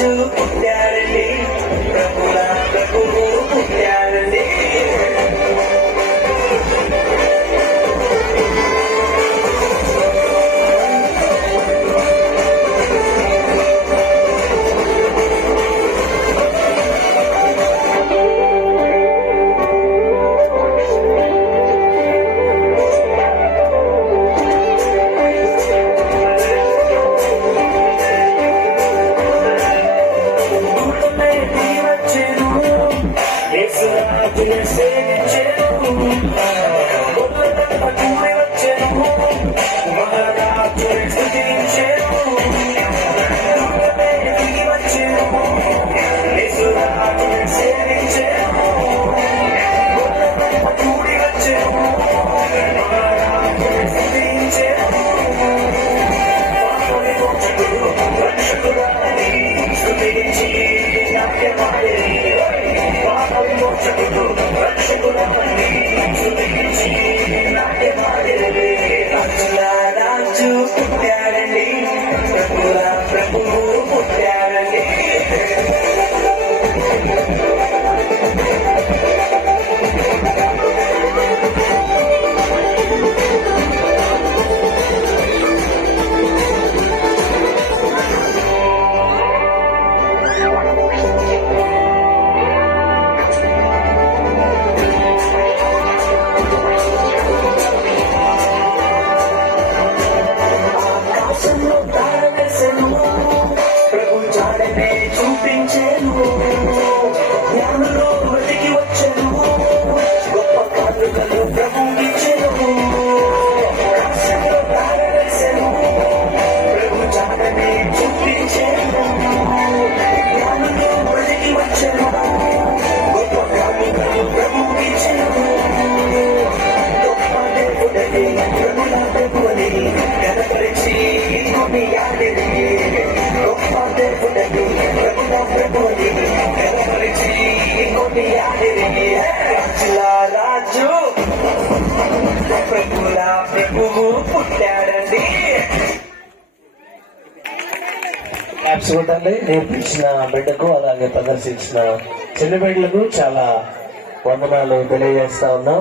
రాజు పుట్టారండి, ప్రభుల ప్రభువు పుట్టారండి. రాజు పుట్టారండి, ప్రభుల ప్రభువు పుట్టారండి. చూపించేను జ్ఞానంలో బతికి వచ్చాను, గొప్ప కానుకలు ప్రభు ఇచ్చెను. ప్రభు చాటనే చూపించేను, జ్ఞానంలో బతికి వచ్చాను, గొప్ప కానుకలు ప్రభు ఇచ్చెను. గొప్ప దేవుడని ప్రభుల ప్రభుని కనపరిచి ఇంకొన్ని యాడిని, గొప్ప దేవుడని ప్రభుల ప్రభుని కనపరిచి ఇంకొన్ని యాడిని. రాజు ప్రభుల ప్రభువు పుట్టాడండి. యాప్స్ కొట్టాలి. నేర్పించిన బిడ్డకు అలాగే ప్రదర్శించిన చిన్న బిడ్డలకు చాలా వందనాలు తెలియజేస్తా ఉన్నాం.